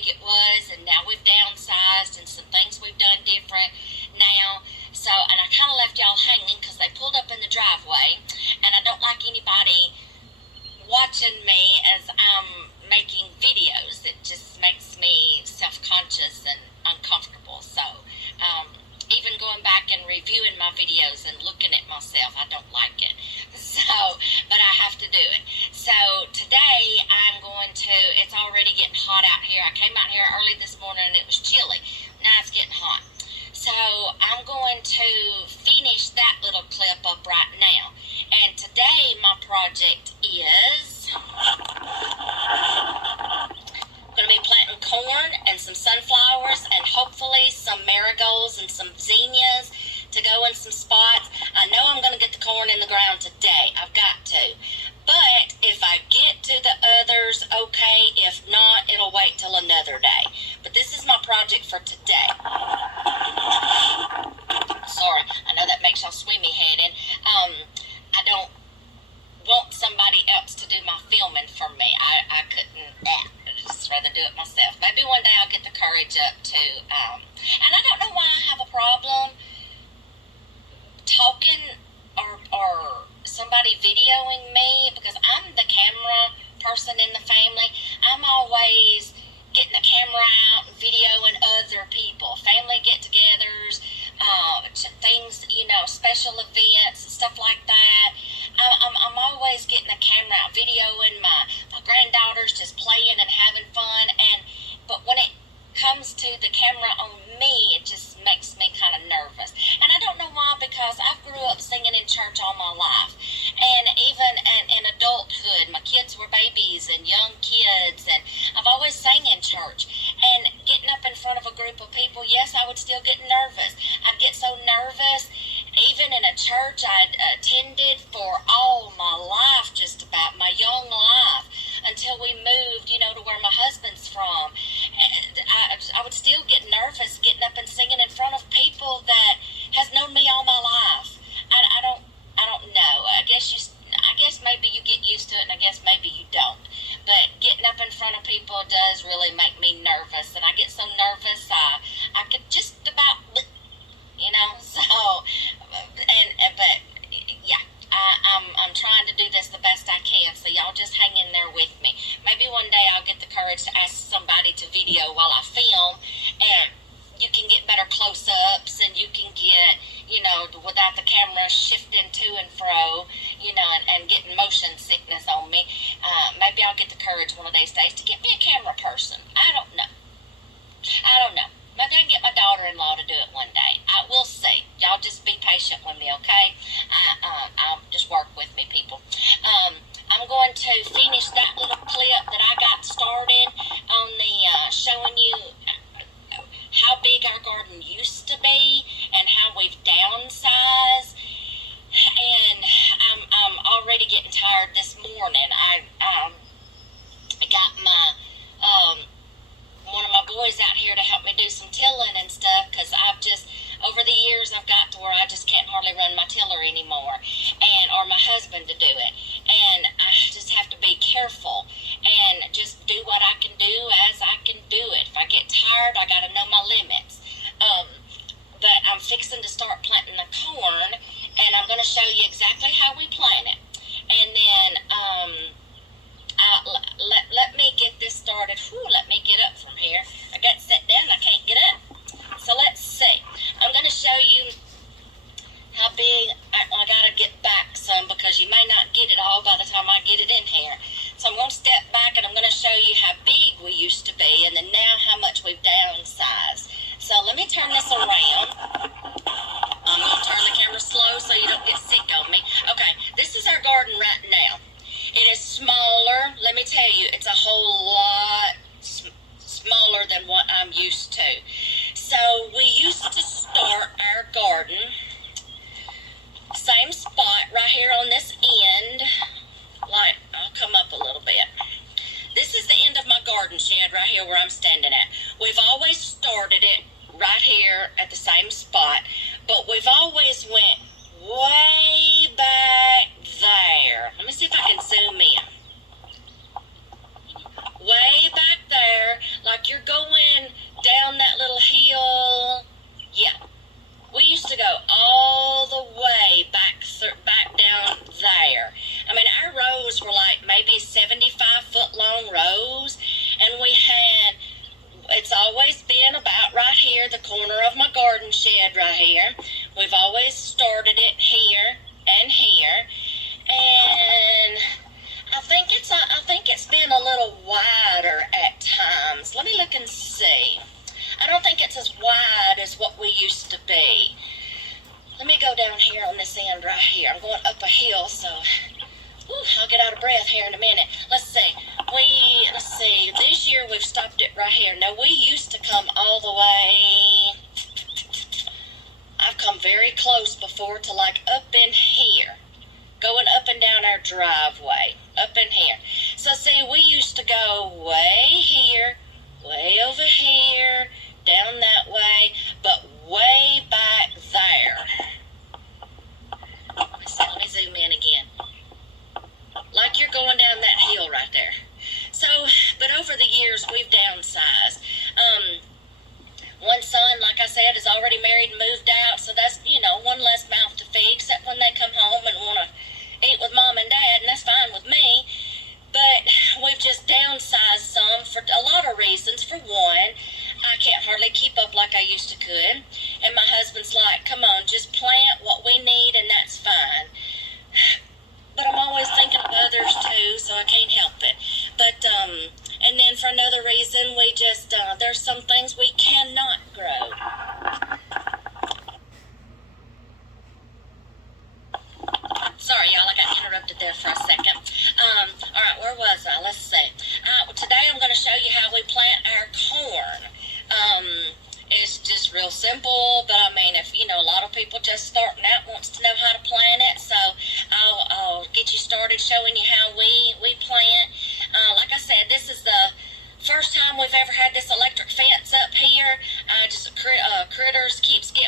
week it was, and now we've downsized and some things we've done different now. So, and I kind of left y'all hanging because they pulled up in the driveway, and I don't like anybody watching me as I'm making videos. It just makes me self-conscious and uncomfortable. So, even going back and reviewing my videos and looking at myself, I don't like it. So, but I have to do it. So today I'm going to, it's already getting hot out here. I came out here early this morning and it was chilly. Now it's getting hot. So I'm going to finish that little clip up right now. And today my project is going to be planting corn and some sunflowers and hopefully some marigolds and some zinnias to go in some spots. I know I'm going to get the corn in the ground today. I've got to. But if I get to the others, okay. If not, it'll wait till another day. But this is my project for today. Sorry, I know that makes y'all swimmy headed. I don't want somebody else to do my filming for me. I couldn't, I'd just rather do it myself. Maybe one day I'll get the courage up to, and I don't know why I have a problem talking or somebody videoing me, because I'm the camera person in the family. I'm always getting the camera out and videoing other people, family get-togethers, things, you know, special events, stuff like that. I'm always getting the camera out, videoing my granddaughters just playing and having fun. But when it comes to the camera on me, it just makes me kind of nervous. And I don't know why, because I grew up singing in church all my life. And even in adulthood, my kids were babies and young kids, and I've always sang in church. And getting up in front of a group of people, yes, I would still get nervous. I'd get so nervous. Even in a church I'd attended for all my life, just about my young life, until we moved, you know, to where my husband's from. And I would still get nervous getting up and singing in front of people that has known me all my life. I don't know. I guess maybe you get used to it, and I guess maybe you don't. But getting up in front of people does really make me nervous, and I get so nervous I could just about, you know. So, but yeah, I'm trying to do this the best I can. So y'all just hang in there with me. Maybe one day I'll get the courage to ask somebody to video while I film, and you can get better close-ups, and you can get, you know, without the camera shifting to and fro, you know, and getting motion sickness on me. Maybe I'll get the courage one of these days to get me a camera person. I don't know. Maybe I can get my daughter-in-law to do it one day. We'll see. Y'all just be patient with me, okay? I'll just work with me, people. I'm going to finish that little clip that I got started on the showing you how big our garden used to be and how we've downsized. And I'm already getting tired this morning. I got my one of my boys out here to help me do some tilling and stuff, because over the years I've got to where I just can't hardly run my tiller anymore, or my husband to do it, and I just have to be careful and just do what I can do as I can do it. If I get tired, I got to know my limits. But I'm fixing to start planting the corn, and I'm going to show you exactly how we plant it, and then let me get this started. Let me get up from here. I got set down, I can't get up. So let's see. I'm going to show you how big. I got to get back some, because you may not get it all by the time I get it in here. So I'm going to step back, and I'm going to show you how big we used to be, and then now how much we've downsized. So let me turn this around. I'm going to turn the camera slow so you don't get sick on me. Okay, here. We've always started it here and here, and I think it's been a little wider at times. Let me look and see. I don't think it's as wide as what we used to be. Let me go down here on this end right here. I'm going up a hill, so I'll get out of breath here in a minute. Let's see. This year we've stopped it right here. Now, we used to come all the way. I've come very close before to like up in here, going up and down our driveway, up in here. So see, we used to go way here, way over here, down that way, but way back there. Let me zoom in again. Like you're going down that hill right there. So, but over the years, we've downsized. One son, like I said, is already married and moved out, so that's, one less mouth to feed, except when they come home and want to eat with mom and dad, and that's fine with me. But we've just downsized some for a lot of reasons. For one, I can't hardly keep up like I used to could, and my husband's like, come on, just plant what we need, and that's fine. But I'm always thinking of others too, so I can't help it. But, and then for another reason, we just, there's some things we cannot grow. Sorry, y'all, I got interrupted there for a second. All right, where was I? Let's see. Today I'm going to show you how we plant our corn. It's just real simple, but I mean, if, a lot of people just starting out wants to know how to plant it, so I'll get you started showing you how we plant. Like I said, this is the first time we've ever had this electric fence up here. Critters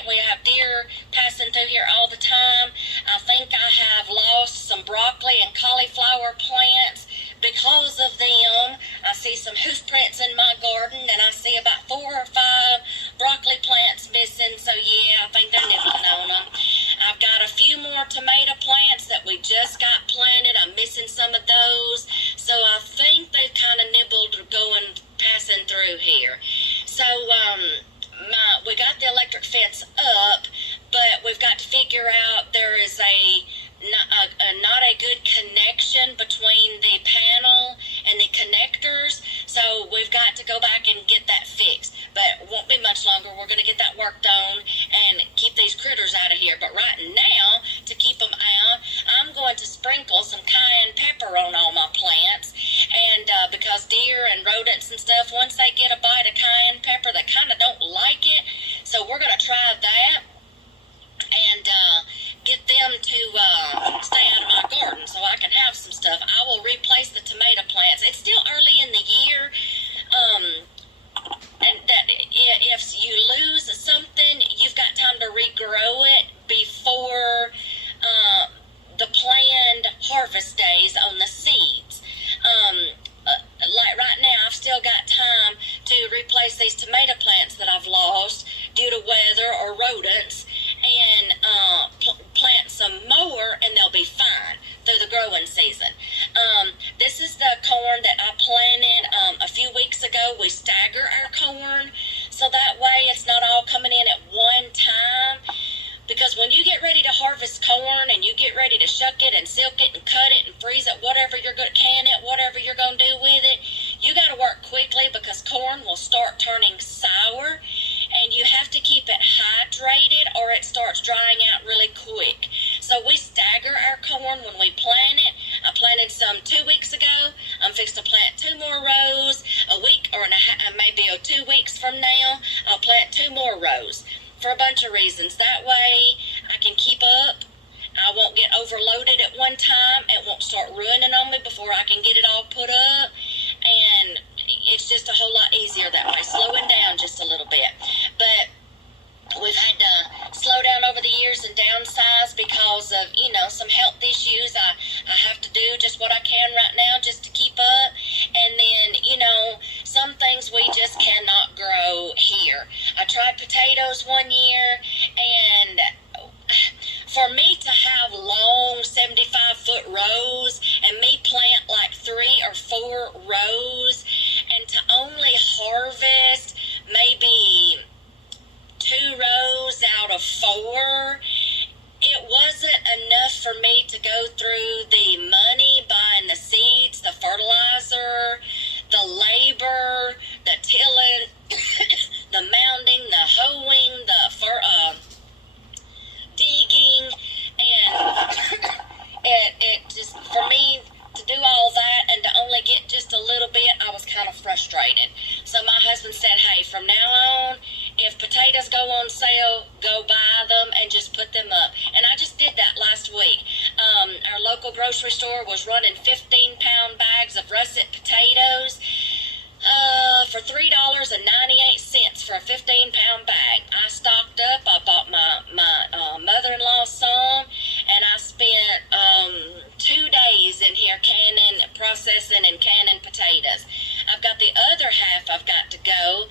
we have deer passing through here all the time. I think I have lost some broccoli and cauliflower plants because of them. I see some hoof prints in my garden, and I see about 4 or 5 broccoli plants missing, so yeah, I think they're nibbling on them. I've got a few more tomato plants that we just got planted. I'm missing some of those, so I think they've kind of nibbled passing through here. So, we got the electric fence up, but we've got to figure out there is not a good connection between the panel and the connectors, so we've got to go back and get that fixed. But it won't be much longer. We're going to get that worked on and keep these critters out of here. But right now, to keep them out, I'm going to sprinkle some cayenne pepper on all my plants, and because deer and rodents and stuff, once they get a bite of cayenne pepper, they kind of don't like it, so we're going to try that and get them to stay out of my garden so I can have some stuff. I will replace the tomato plants. It's still early in the year, and that if you lose something, you've got time to regrow it before the planned harvest days on the seeds. Like right now, I've still got time to replace these tomato plants that I've lost due to weather or rodents, and plant some more, and they'll be fine through the growing season. This is the corn that I planted a few weeks ago. We stagger our corn, so that way it's not all coming in at one time. Because when you get ready to harvest corn and you get ready to shuck it and silk it and cut it and freeze it, whatever you're going to can it, whatever you're going to do with it, you got to work quickly because corn will start turning sour, and you have to keep it hydrated or it starts drying out really quick. So we stagger our corn when we plant it. I planted some 2 weeks ago. I'm fixed to plant 2 more rows. A week or maybe 2 weeks from now, I'll plant 2 more rows. For a bunch of reasons. That way I can keep up. I won't get overloaded at one time. It won't start ruining on me before I can get it all put up. And it's just a whole lot easier that way, slowing down just a little bit. But we've had to slow down over the years and downsize because of, some health issues. I have to do just what I can right now just to keep up. And then, some things we just cannot grow here. I tried potatoes one year, and for me to have long 75-foot rows and me plant like 3 or 4 rows and to only harvest maybe 2 rows out of 4, through the money, buying the seeds, the fertilizer, the labor, the tilling, the mounding, the hoeing, the digging, and it just, for me, to do all that and to only get just a little bit, I was kind of frustrated. So my husband said, hey, from now on, if potatoes go on sale, go buy them and just put them up. And I just did that last week. Our local grocery store was running 15-pound bags of russet potatoes for $3.98 for a 15-pound bag. I stocked up. I bought my mother-in-law some, and I spent 2 days in here processing and canning potatoes. I've got the other half I've got to go,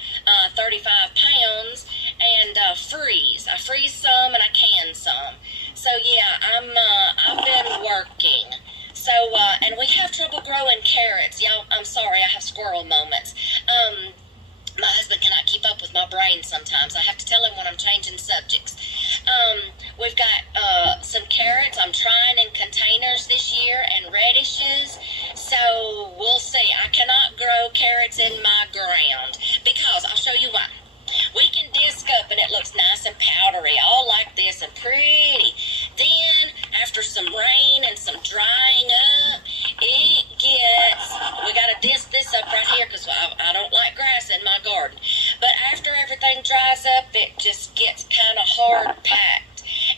35 pounds, and freeze. I freeze some and I can some. So yeah, I've been working. So, and we have trouble growing carrots. Y'all, I'm sorry, I have squirrel moments. My husband cannot keep up with my brain sometimes. I have to tell him when I'm changing subjects. We've got some carrots I'm trying in containers this year and radishes. So we'll see. I cannot grow carrots in my ground because I'll show you why. We can disc up and it looks nice and powdery, all like this and pretty. Then, after some rain and some drying up, we got to disc this up right here because I don't like grass in my garden. But after everything dries up, it just gets kind of hard packed.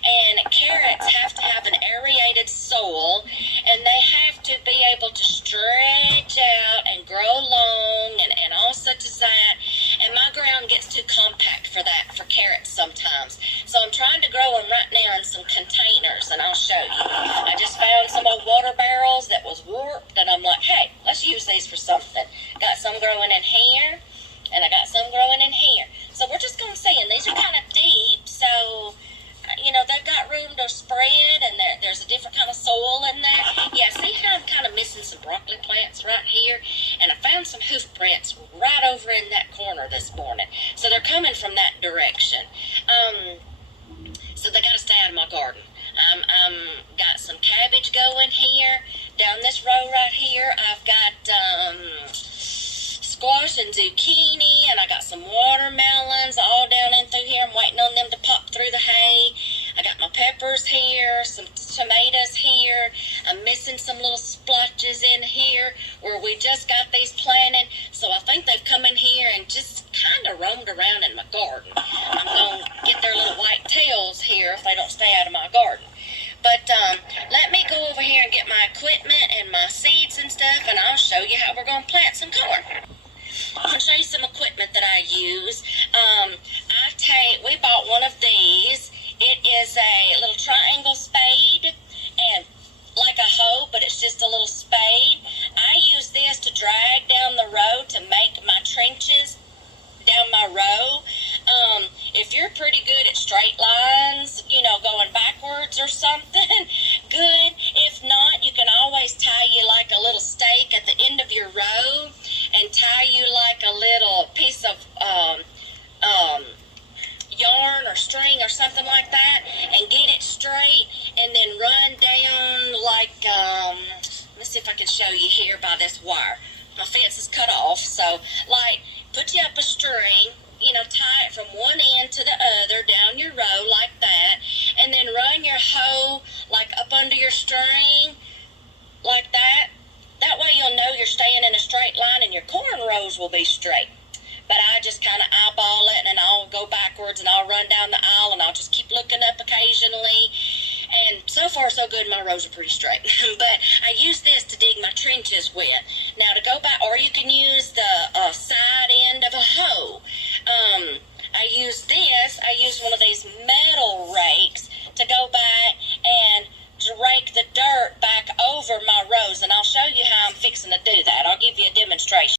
And carrots have to have an aerated soil, and they have to be able to stretch out and grow long and all such as that. And my ground gets too compact for that, for carrots sometimes. So I'm trying to grow them right now in some containers, and I'll show you. I just found some old water barrels that was warped, and I'm like, hey, let's use these for something. Got some growing in here, and I got some growing in here. So we're just going to see, and these are kind of deep, so they've got room to spread, and there's a different kind of soil in there. Yeah, see how I'm kind of missing some broccoli plants right here? And I found some hoof prints right over in that corner this morning. So they're coming from that direction. So they got to stay out of my garden. Got some cabbage going here. Down this row right here, I've got squash and zucchini, and I got some watermelons all down in through here. I'm waiting on them to pop through the hay. I got my peppers here, some tomatoes here. I'm missing some little splotches in here where we just got these planted. So I think they've come in here and just kind of roamed around in my garden. I'm going to get their little white tails here if they don't stay out of my garden. But let me go over here and get my equipment and my seeds and stuff, and I'll show you how we're going to plant some corn. I'll show you some equipment that I use. We bought one of these. It is a little triangle spade and like a hoe, but it's just a little spade. I use this to drag down the row to make my trenches down my row. If you're pretty good at straight lines, going backwards or something, good. If not, you can always tie you like a little stake at the end of your row and tie you like a little piece of yarn or string or something like that and get it straight and then run down like, let's see if I can show you here by this wire. My fence is cut off, so put you up a string, tie it from one end to the other down your row like that, and then run your hoe up under your string like that. That way you'll know you're staying in a straight line and your corn rows will be straight. But I just kind of eyeball it, and I'll go backwards, and I'll run down the aisle, and I'll just keep looking up occasionally. And so far, so good. My rows are pretty straight. But I use this to dig my trenches with. Now, to go back, or you can use the side end of a hoe. I use this. I use one of these metal rakes to go back and rake the dirt back over my rows. And I'll show you how I'm fixing to do that. I'll give you a demonstration.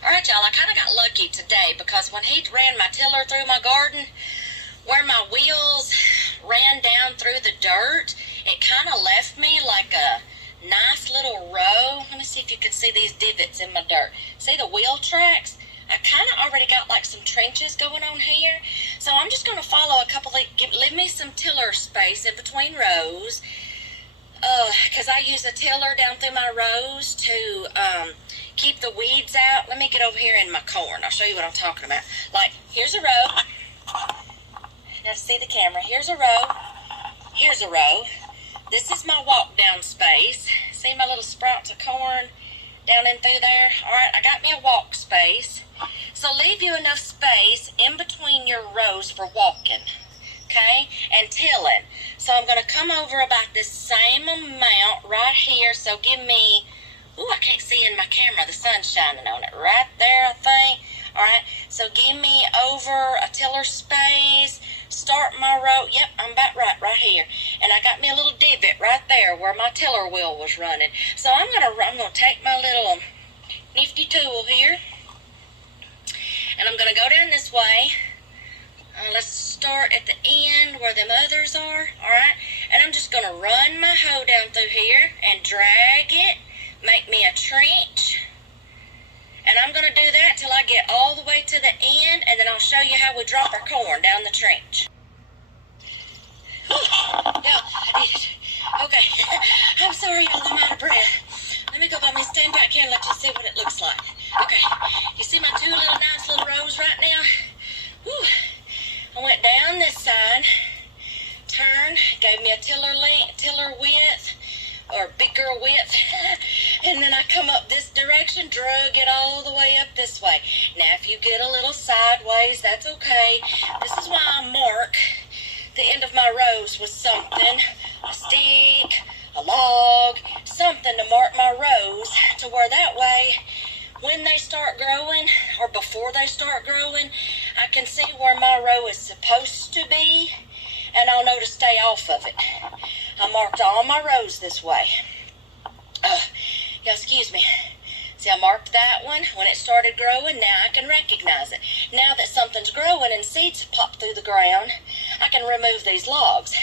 Alright, y'all, I kind of got lucky today because when he ran my tiller through my garden, where my wheels ran down through the dirt, it kind of left me like a nice little row. Let me see if you can see these divots in my dirt. See the wheel tracks? I kind of already got like some trenches going on here. So I'm just going to follow a couple of, leave me some tiller space in between rows. Because I use a tiller down through my rows to keep the weeds out. Let me get over here in my corn. I'll show you what I'm talking about. Like, here's a row. Now see the camera. Here's a row. Here's a row. This is my walk down space. See my little sprouts of corn down in through there? Alright, I got me a walk space. So leave you enough space in between your rows for walking. Okay? And tilling. So I'm going to come over about this same amount right here. So give me, ooh, I can't see in my camera. The sun's shining on it. Right there, I think. Alright, so give me over a tiller space. Start my row. Yep, I'm about right here. And I got me a little divot right there where my tiller wheel was running. So I'm gonna take my little nifty tool here, and I'm gonna go down this way. Let's start at the end where them others are. All right, and I'm just gonna run my hoe down through here and drag it, make me a trench. And I'm going to do that till I get all the way to the end, and then I'll show you how we drop our corn down the trench. Yeah, I did it. Okay. I'm sorry, y'all. I'm out of breath. Let me go by my stand back here and let you see what it looks like. Okay. You see my two little nice little rows right now? Whew. I went down this side, turned, gave me a tiller width, or big girl width, and then I come up this direction, drug it all the way up this way. Now if you get a little sideways, that's okay. This is why I mark the end of my rows with something, a stick, a log, something to mark my rows, to where that way when they start growing, or before they start growing, I can see where my row is supposed to be, and I'll know to stay off of it. I marked all my rows this way. Yeah, excuse me. See, I marked that one when it started growing. Now I can recognize it. Now that something's growing and seeds pop through the ground, I can remove these logs.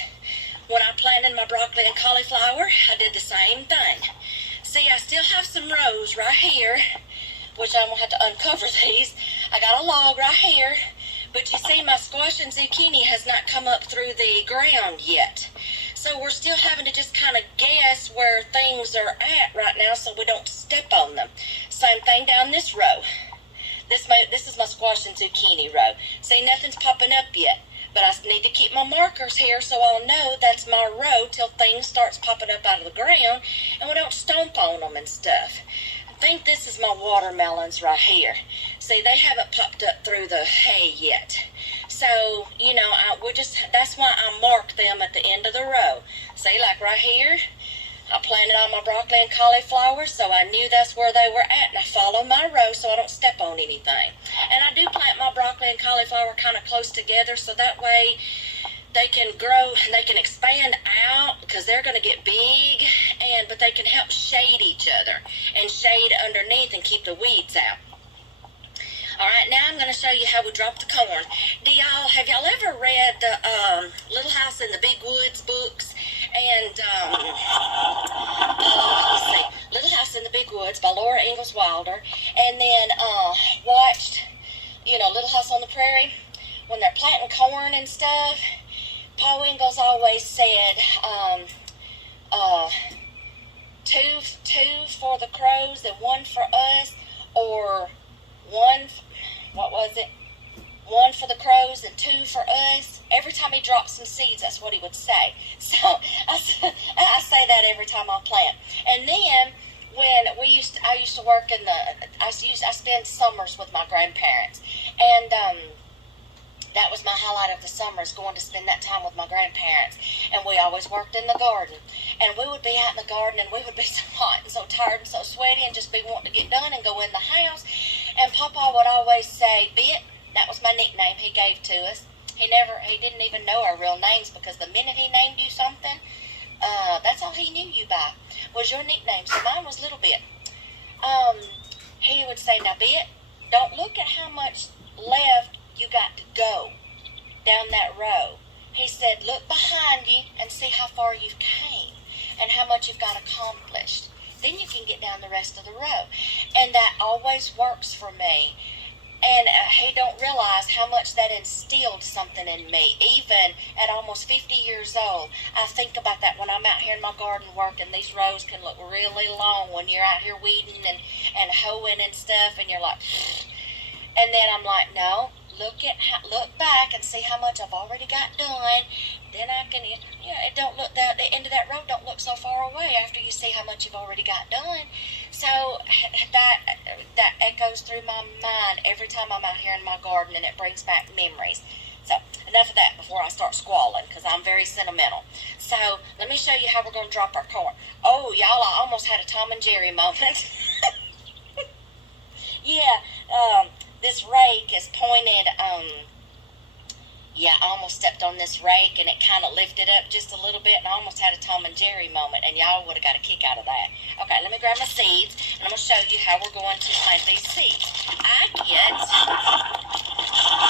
When I planted my broccoli and cauliflower, I did the same thing. See, I still have some rows right here, which I'm going to have to uncover these. I got a log right here, but you see my squash and zucchini has not come up through the ground yet. So we're still having to just kind of guess where things are at right now so we don't step on them. Same thing down this row. This is my squash and zucchini row. See, nothing's popping up yet, but I need to keep my markers here so I'll know that's my row till things starts popping up out of the ground and we don't stomp on them and stuff. I think this is my watermelons right here. See, they haven't popped up through the hay yet. So, you know, that's why I mark them at the end of the row. See, like right here, I planted all my broccoli and cauliflower, so I knew that's where they were at, and I follow my row so I don't step on anything. And I do plant my broccoli and cauliflower kind of close together, so that way they can grow, they can expand out, because they're going to get big, but they can help shade each other, and shade underneath and keep the weeds out. Alright, now I'm going to show you how we drop the corn. Have y'all ever read the Little House in the Big Woods books? And, let's see, Little House in the Big Woods by Laura Ingalls Wilder. And then watched, Little House on the Prairie, when they're planting corn and stuff. Paul Ingalls always said, two for the crows and one for us, or one for the crows and two for us. Every time he dropped some seeds, that's what he would say. So I say that every time I plant. And then when I used to work I spent summers with my grandparents, and that was my highlight of the summer, is going to spend that time with my grandparents. And we always worked in the garden. And we would be out in the garden, and we would be so hot and so tired and so sweaty and just be wanting to get done and go in the house. And Papa would always say, Bit, that was my nickname he gave to us. He didn't even know our real names, because the minute he named you something, that's all he knew you by, was your nickname. So mine was Little Bit. He would say, now Bit, don't look at how much left you got to go down that row. He said, look behind you and see how far you've came and how much you've got accomplished. Then you can get down the rest of the row. And that always works for me. And he don't realize how much that instilled something in me. Even at almost 50 years old, I think about that when I'm out here in my garden working. These rows can look really long when you're out here weeding and hoeing and stuff, and you're like, and then I'm like, no, look back and see how much I've already got done. Then I can, it don't look, the end of that road don't look so far away after you see how much you've already got done. So that echoes through my mind every time I'm out here in my garden, and it brings back memories. So enough of that before I start squalling, because I'm very sentimental. So let me show you how we're going to drop our corn. Oh, y'all, I almost had a Tom and Jerry moment. Yeah, this rake is pointed, I almost stepped on this rake and it kind of lifted up just a little bit, and I almost had a Tom and Jerry moment, and y'all would have got a kick out of that. Okay, let me grab my seeds, and I'm going to show you how we're going to plant these seeds. I get a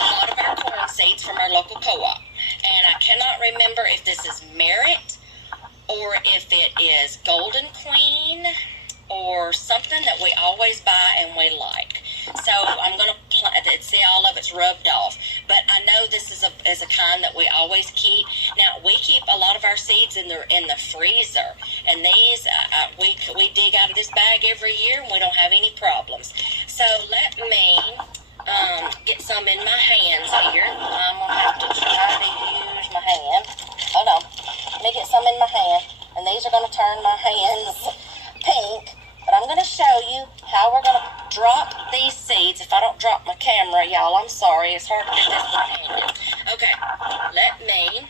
lot of our corn seeds from our local co-op, and I cannot remember if this is Merit or if it is Golden Queen or something that we always buy and we like. So I'm going to see all of it's rubbed off. But I know this is a kind that we always keep. Now, we keep a lot of our seeds in the freezer. And these, we dig out of this bag every year, and we don't have any problems. So let me get some in my hands here. I'm going to have to try to use my hand. Hold on. Let me get some in my hand. And these are going to turn my hands pink. But I'm going to show you how we're going to drop these seeds. If I don't drop my camera, y'all, I'm sorry. It's hard to do this one-handed. Okay, let me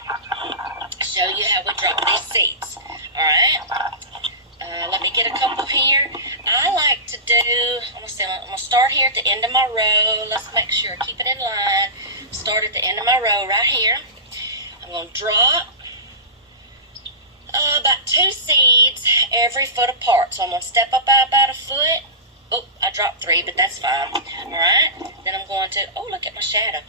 show you how we drop these seeds. All right? Let me get a couple here. I like to do, I'm going to start here at the end of my row. Let's make sure, keep it in line. Start at the end of my row right here. I'm going to drop about 2 seeds every foot apart. So I'm going to step up about a foot. Oh, I dropped 3, but that's fine. All right. Then I'm going to, oh, look at my shadow.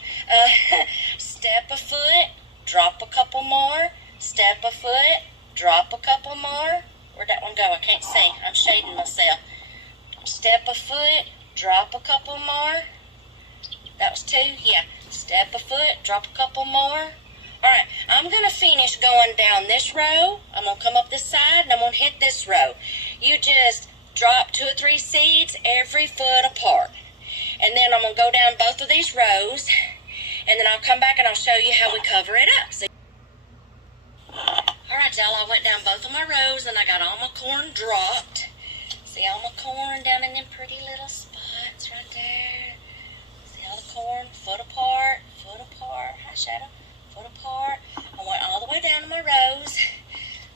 Step a foot, drop a couple more. Step a foot, drop a couple more. Where'd that one go? I can't see. I'm shading myself. Step a foot, drop a couple more. That was 2. Yeah. Step a foot, drop a couple more. Alright, I'm going to finish going down this row. I'm going to come up this side, and I'm going to hit this row. You just drop 2 or 3 seeds every foot apart. And then I'm going to go down both of these rows, and then I'll come back and I'll show you how we cover it up. See? Alright, y'all, I went down both of my rows, and I got all my corn dropped. See all my corn down in them pretty little spots right there. See all the corn, foot apart. Hi, Shadow. Foot apart. I went all the way down to my rows.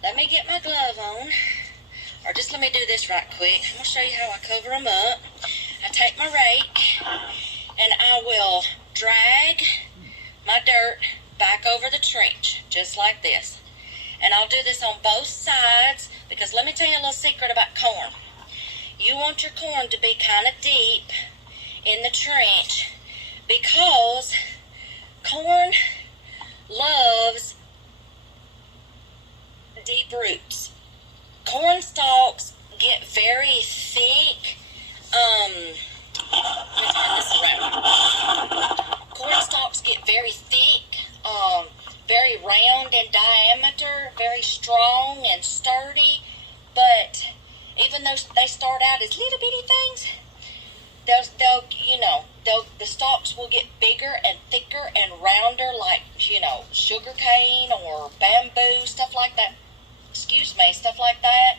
Let me get my glove on. Or just let me do this right quick. I'm going to show you how I cover them up. I take my rake and I will drag my dirt back over the trench, just like this. And I'll do this on both sides, because let me tell you a little secret about corn. You want your corn to be kind of deep in the trench, because corn loves deep roots. Corn stalks get very thick. Let me turn this around. Corn stalks get very thick, very round in diameter, very strong and sturdy. But even though they start out as little bitty things, the stalks will get bigger and thicker and rounder, like, sugar cane or bamboo, stuff like that. Stuff like that.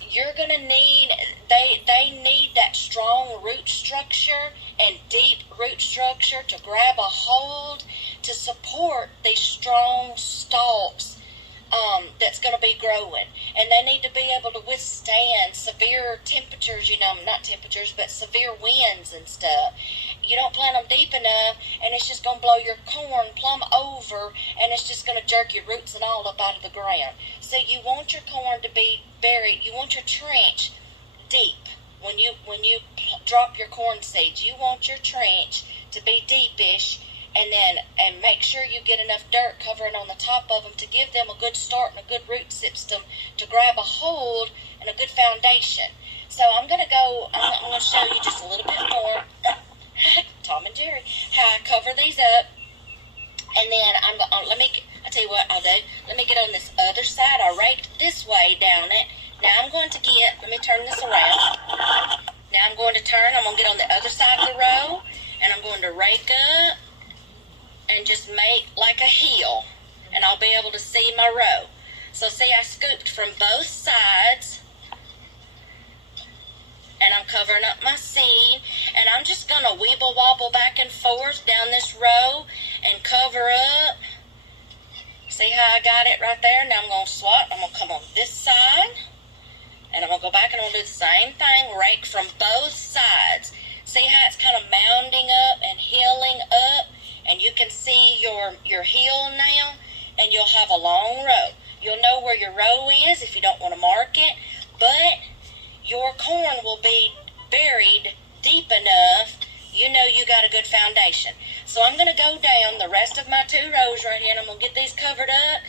You're going to need, they need that strong root structure and deep root structure to grab a hold to support these strong stalks that's going to be growing. And they need to be able to withstand severe temperatures, not temperatures, but severe winds and stuff. You don't plant them deep enough, and it's just going to blow your corn plumb over, and it's just going to jerk your roots and all up out of the ground. So you want your corn to be buried. You want your trench deep. When you drop your corn seeds, you want your trench to be deepish, and make sure you get enough dirt covering on the top of them to give them a good start and a good root system to grab a hold and a good foundation. So I'm going to show you just a little bit more. Tom and Jerry, how I cover these up. And then I'll tell you what I'll do. Let me get on this other side. I raked this way down it. Now I'm going to let me turn this around. Now I'm going to get on the other side of the row, and I'm going to rake up and just make like a heel, and I'll be able to see my row. So see, I scooped from both sides, and I'm covering up my seed, and I'm just going to weeble wobble back and forth down this row and cover up. See how I got it right there? Now I'm going to swap. I'm going to come on this side, and I'm going to go back and I'm going to do the same thing, rake from both sides. See how it's kind of mounding up and heeling up, and you can see your heel now, and you'll have a long row. You'll know where your row is if you don't want to mark it, but your corn will be buried deep enough, you know you got a good foundation. So I'm going to go down the rest of my 2 rows right here, and I'm going to get these covered up.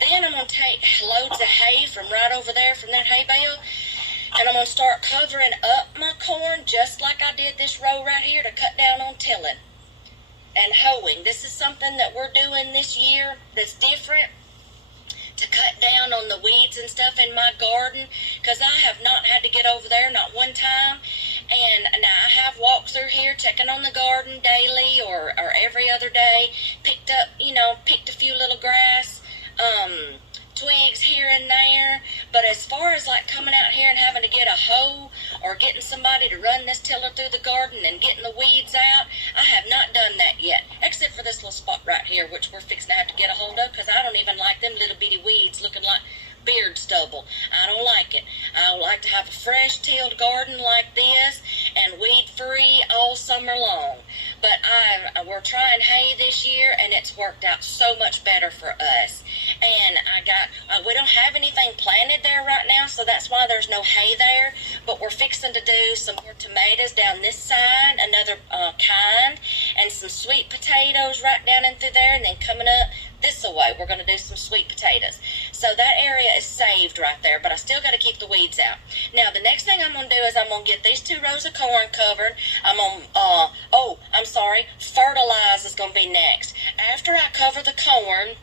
Then I'm going to take loads of hay from right over there from that hay bale, and I'm going to start covering up my corn just like I did this row right here to cut down on tilling and hoeing. This is something that we're doing this year that's different, to cut down on the weeds and stuff in my garden, because I have not had to get over there, not one time. And now I have walked through here checking on the garden daily or every other day, picked a few little grass twigs here and there. But as far as like coming out here and having to get a hoe or getting somebody to run this tiller through the garden and getting the weeds out, I have not done that yet, except for this little spot right here, which we're fixing to have to get a hold of, because I don't even like them little bitty weeds looking like beard stubble. I don't like it. I like to have a fresh tilled garden like this and weed free all summer long. But we're trying hay this year, and it's worked out so much better for us. And we don't have anything planted there right now, so that's why there's no hay there. But we're fixing to do some more tomatoes down this side, another kind, and some sweet potatoes right down in through there, and then coming up this way, we're going to do some sweet potatoes. So that area is saved right there, but I still got to keep the weeds out. Now, the next thing I'm going to do is I'm going to get these 2 rows of corn covered. Fertilize is going to be next. After I cover the corn,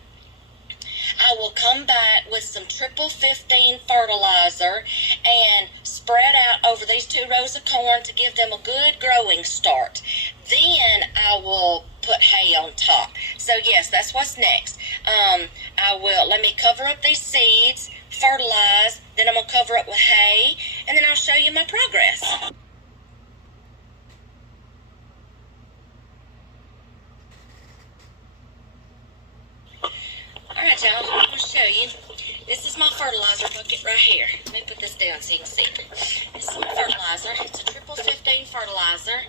I will come back with some triple 15 fertilizer and spread out over these 2 rows of corn to give them a good growing start. Then I will put hay on top. So yes, that's what's next. Let me cover up these seeds, fertilize, then I'm going to cover up with hay, and then I'll show you my progress. Alright, y'all, I'm going to show you. This is my fertilizer bucket right here. Let me put this down so you can see. This is my fertilizer. It's a triple 15 fertilizer.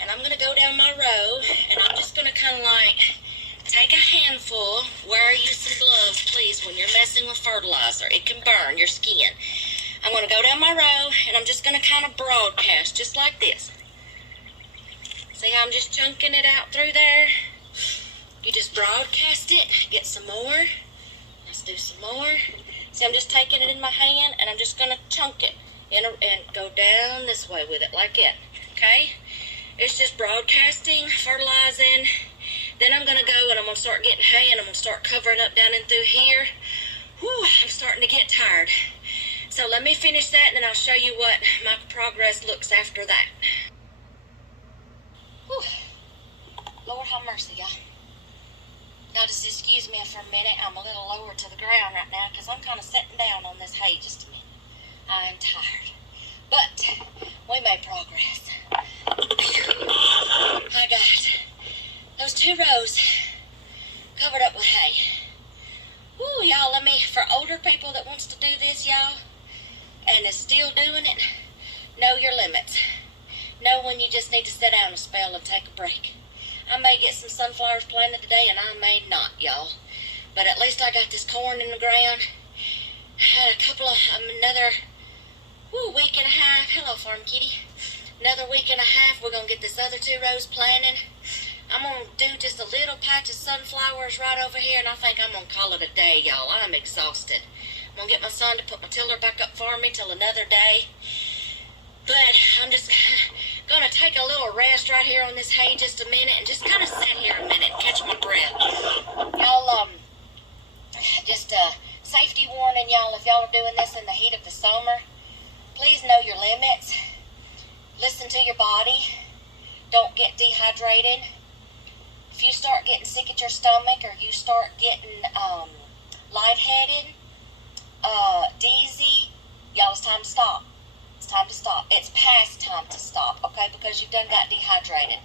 And I'm going to go down my row, and I'm just going to kind of like take a handful. Wear you some gloves, please, when you're messing with fertilizer. It can burn your skin. I'm going to go down my row, and I'm just going to kind of broadcast, just like this. See how I'm just chunking it out through there? You just broadcast it, get some more. Let's do some more. See, I'm just taking it in my hand, and I'm just going to chunk it and go down this way with it, like it. Okay? It's just broadcasting, fertilizing. Then I'm going to go and I'm going to start getting hay, and I'm going to start covering up down and through here. Whew, I'm starting to get tired. So let me finish that, and then I'll show you what my progress looks after that. Whew. Lord have mercy, y'all. Y'all just excuse me for a minute. I'm a little lower to the ground right now because I'm kind of sitting down on this hay just a minute. I am tired. But we made progress. I got those 2 rows covered up with hay. Woo, y'all, for older people that wants to do this, y'all, and is still doing it, know your limits. Know when you just need to sit down a spell and take a break. I may get some sunflowers planted today, and I may not, y'all. But at least I got this corn in the ground. Had another week and a half. Hello, farm kitty. Another week and a half, we're going to get this other 2 rows planted. I'm going to do just a little patch of sunflowers right over here, and I think I'm going to call it a day, y'all. I'm exhausted. I'm going to get my son to put my tiller back up for me till another day. But I'm just Gonna take a little rest right here on this hay just a minute and just kind of sit here a minute and catch my breath. Y'all, just a safety warning, y'all, if y'all are doing this in the heat of the summer, please know your limits. Listen to your body. Don't get dehydrated. If you start getting sick at your stomach or you start getting lightheaded, dizzy, y'all, it's time to stop. It's time to stop. It's past time to stop, okay, because you've done got dehydrated.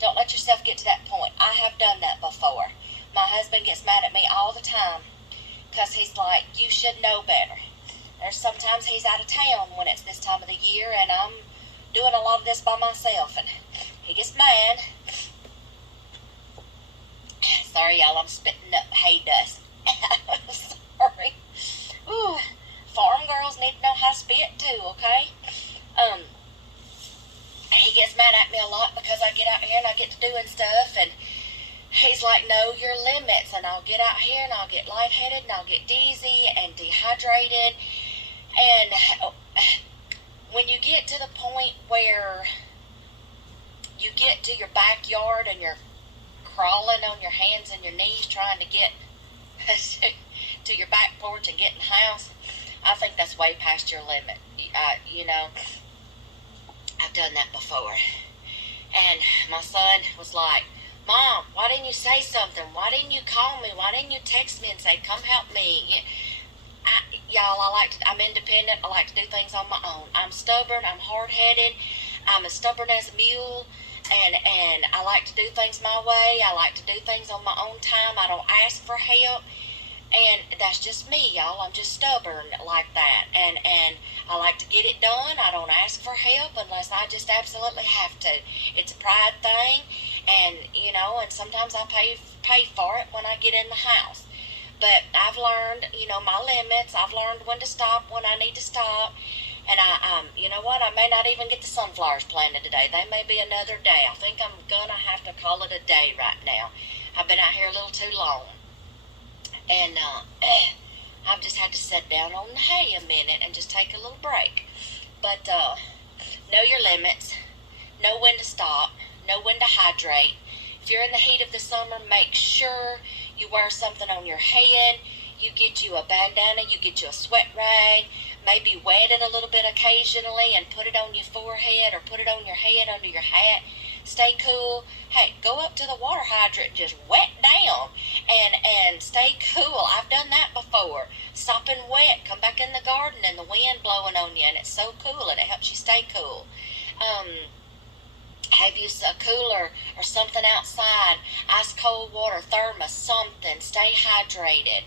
Don't let yourself get to that point. I have done that before. My husband gets mad at me all the time because he's like, you should know better. There's sometimes he's out of town when it's this time of the year, and I'm doing a lot of this by myself, and he gets mad. Sorry, y'all, I'm spitting up hay dust. Sorry. Ooh, farm girls need to know how to spit too, okay? He gets mad at me a lot because I get out here and I get to doing stuff, and he's like, know your limits, and I'll get out here and I'll get lightheaded and I'll get dizzy and dehydrated. And when you get to the point where you get to your backyard and you're crawling on your hands and your knees trying to get to your back porch and get in the house, I think that's way past your limit. You know, I've done that before. And my son was like, Mom, why didn't you say something? Why didn't you call me? Why didn't you text me and say, come help me? Y'all, I'm independent. I like to do things on my own. I'm stubborn. I'm hard-headed. I'm as stubborn as a mule. And I like to do things my way. I like to do things on my own time. I don't ask for help. And that's just me, y'all. I'm just stubborn like that. And I like to get it done. I don't ask for help unless I just absolutely have to. It's a pride thing. And, you know, and sometimes I pay for it when I get in the house. But I've learned, you know, my limits. I've learned when to stop, when I need to stop. And you know what? I may not even get the sunflowers planted today. They may be another day. I think I'm going to have to call it a day right now. I've been out here a little too long. And I've just had to sit down on the hay a minute and just take a little break. But know your limits. Know when to stop. Know when to hydrate. If you're in the heat of the summer, make sure you wear something on your head. You get you a bandana. You get you a sweat rag. Maybe wet it a little bit occasionally and put it on your forehead or put it on your head under your hat. Stay cool. Hey, go up to the water hydrant and just wet down and stay cool. I've done that before. Stopping wet, come back in the garden and the wind blowing on you, and it's so cool and it helps you stay cool. Have you a cooler or something outside, ice cold water, thermos, something. Stay hydrated.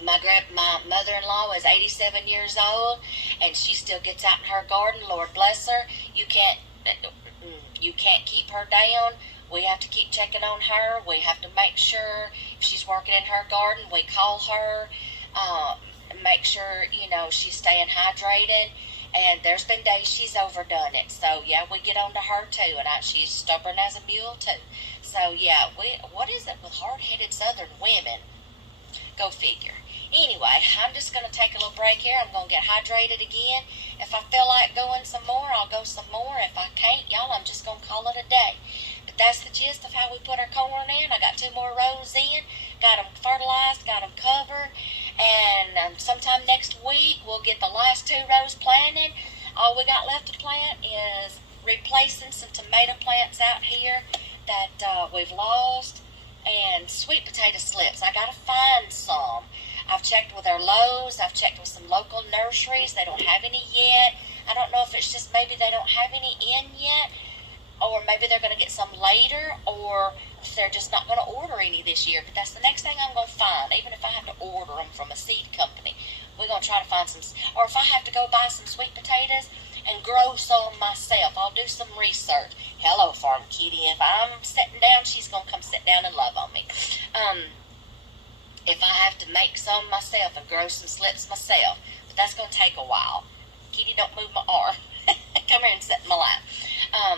My mother-in-law is 87 years old, and she still gets out in her garden. Lord bless her. You can't keep her down. We have to keep checking on her. We have to make sure if she's working in her garden, we call her, make sure, you know, she's staying hydrated. And there's been days she's overdone it. So, yeah, we get on to her, too. And she's stubborn as a mule, too. So, yeah, what is it with hard-headed Southern women? Go figure. Anyway, I'm just going to take a little break here. I'm going to get hydrated again. If I feel like going some more, I'll go some more. If I can't, y'all, I'm just going to call it a day. But that's the gist of how we put our corn in. I got 2 more rows in. Got them fertilized, got them covered. And sometime next week, we'll get the last 2 rows planted. All we got left to plant is replacing some tomato plants out here that we've lost. And sweet potato slips. I got to find some. I've checked with our Lowe's. I've checked with some local nurseries. They don't have any yet. I don't know if it's just maybe they don't have any in yet, or maybe they're going to get some later, or if they're just not going to order any this year. But that's the next thing I'm going to find, even if I have to order them from a seed company. We're going to try to find some, or if I have to go buy some sweet potatoes and grow some myself, I'll do some research. Hello, Farm Kitty. If I'm sitting down, she's going to come sit down and love on me. If I have to make some myself and grow some slips myself, but that's going to take a while. Kitty, don't move my arm. Come here and sit in my lap.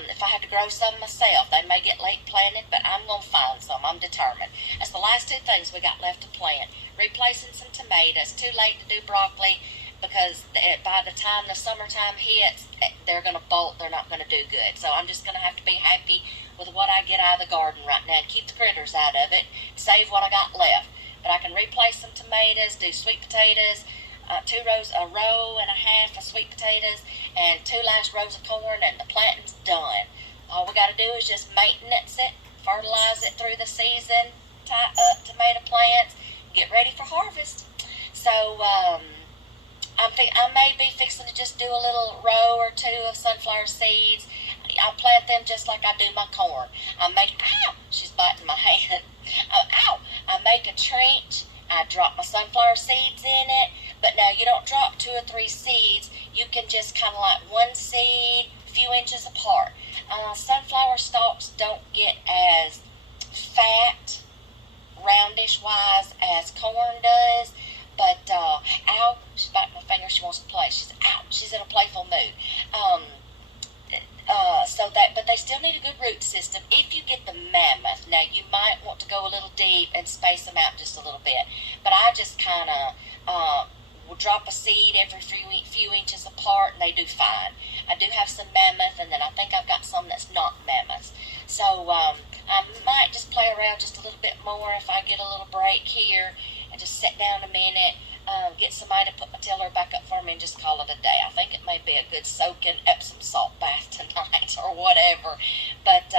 If I have to grow some myself, they may get late planted, but I'm going to find some. I'm determined. That's the last 2 things we got left to plant. Replacing some tomatoes. Too late to do broccoli because by the time the summertime hits, they're going to bolt. They're not going to do good. So I'm just going to have to be happy with what I get out of the garden right now and keep the critters out of it, save what I got left. But I can replace some tomatoes, do sweet potatoes, a row and a half of sweet potatoes, and 2 last rows of corn, and the planting's done. All we got to do is just maintenance it, fertilize it through the season, tie up tomato plants, get ready for harvest. So I may be fixing to just do a little row or 2 of sunflower seeds. I plant them just like I do my corn. Ow, she's biting my hand. Ow, I make a trench. I drop my sunflower seeds in it. But now you don't drop 2 or 3 seeds. You can just kind of like 1 seed, a few inches apart. Sunflower stalks don't get as fat, roundish wise, as corn does. But, ow, she's biting my finger. She wants to play. She's in a playful mood. But they still need a good root system. If you get the mammoth, now you might want to go a little deep and space them out just a little bit. But I just kind of will drop a seed every few inches apart, and they do fine. I do have some mammoth, and then I think I've got some that's not mammoth. So I might just play around just a little bit more if I get a little break here and just sit down a minute. Get somebody to put my tiller back up for me and just call it a day. I think it may be a good soaking Epsom salt bath tonight or whatever. But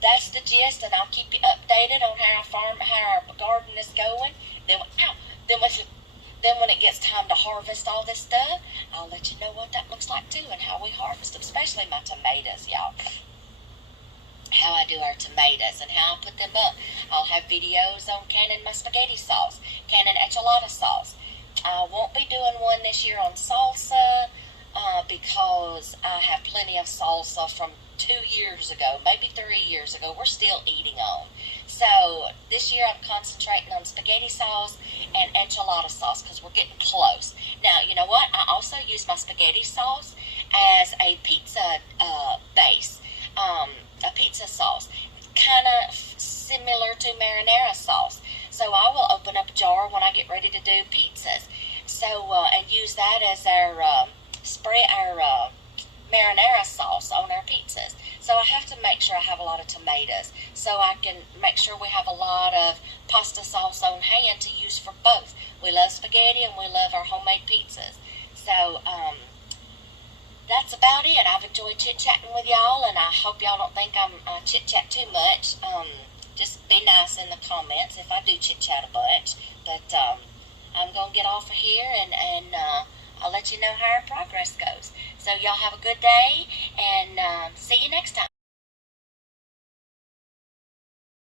that's the gist, and I'll keep you updated on how our garden is going. Then when it gets time to harvest all this stuff, I'll let you know what that looks like too, and how we harvest them, especially my tomatoes, y'all. How I do our tomatoes and how I put them up. I'll have videos on canning my spaghetti sauce, canning enchilada sauce. I won't be doing one this year on salsa because I have plenty of salsa from 2 years ago, maybe 3 years ago. We're still eating on. So this year I'm concentrating on spaghetti sauce and enchilada sauce because we're getting close. Now, you know what? I also use my spaghetti sauce as a pizza base. A pizza sauce, kind of similar to marinara sauce. So I will open up a jar when I get ready to do pizzas. So and use that as our marinara sauce on our pizzas. So I have to make sure I have a lot of tomatoes, so I can make sure we have a lot of pasta sauce on hand to use for both. We love spaghetti and we love our homemade pizzas. So that's about it. I've enjoyed chit-chatting with y'all, and I hope y'all don't think I'm chit-chat too much. Just be nice in the comments if I do chit-chat a bunch. But I'm going to get off of here, and I'll let you know how our progress goes. So y'all have a good day, and see you next time.